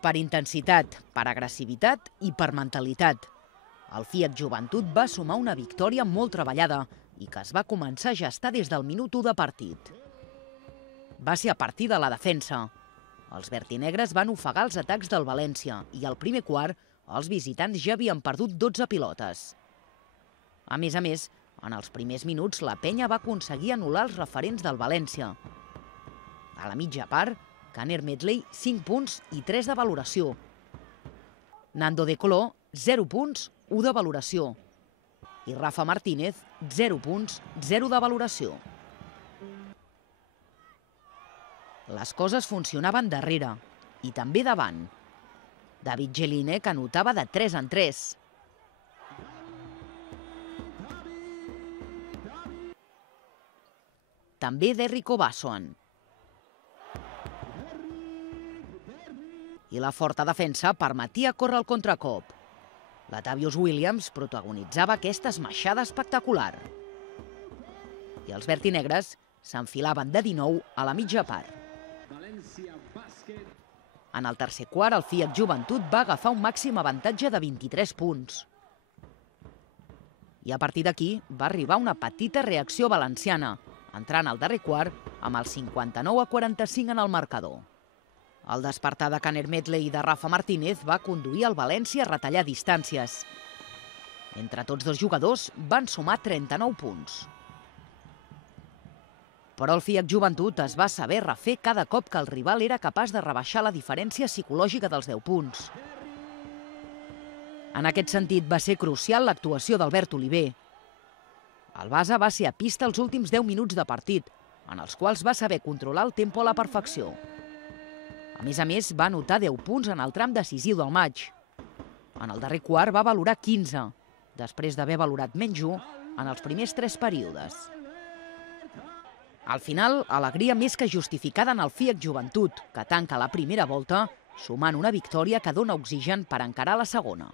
Per intensitat, per agressivitat i per mentalitat. El FIAC Joventut va sumar una victòria molt treballada i que es va començar a gestar des del minut 1 de partit. Va ser a partir de la defensa. Els vertinegres van ofegar els atacs del València i al primer quart els visitants ja havien perdut 12 pilotes. A més, en els primers minuts la penya va aconseguir anul·lar els referents del València. A la mitja part, Kaner Medley, 5 punts i 3 de valoració. Nando De Colo, 0 punts, 1 de valoració. I Rafa Martínez, 0 punts, 0 de valoració. Les coses funcionaven darrere i també davant. David Jelinek anotava de 3 en 3. També Derrick Obasoan. I la forta defensa permetia córrer el contracop. Latavius Williams protagonitzava aquesta esmaixada espectacular. I els vertinegres s'enfilaven de 19 a la mitja part. En el tercer quart, el FIAC Joventut va agafar un màxim avantatge de 23 punts. I a partir d'aquí va arribar una petita reacció valenciana, entrant al darrer quart amb el 59-45 en el marcador. El despertar de Kaner Medley i de Rafa Martínez va conduir el València a retallar distàncies. Entre tots dos jugadors van sumar 39 punts. Però el FIAC Joventut es va saber refer cada cop que el rival era capaç de rebaixar la diferència psicològica dels 10 punts. En aquest sentit va ser crucial l'actuació d'Albert Oliver. El base va ser a pista els últims 10 minuts de partit, en els quals va saber controlar el tempo a la perfecció. A més, va anotar 10 punts en el tram decisiu del maig. En el darrer quart va valorar 15, després d'haver valorat menys 1 en els primers 3 períodes. Al final, alegria més que justificada en el FIAC Joventut, que tanca la primera volta sumant una victòria que dona oxigen per encarar la segona.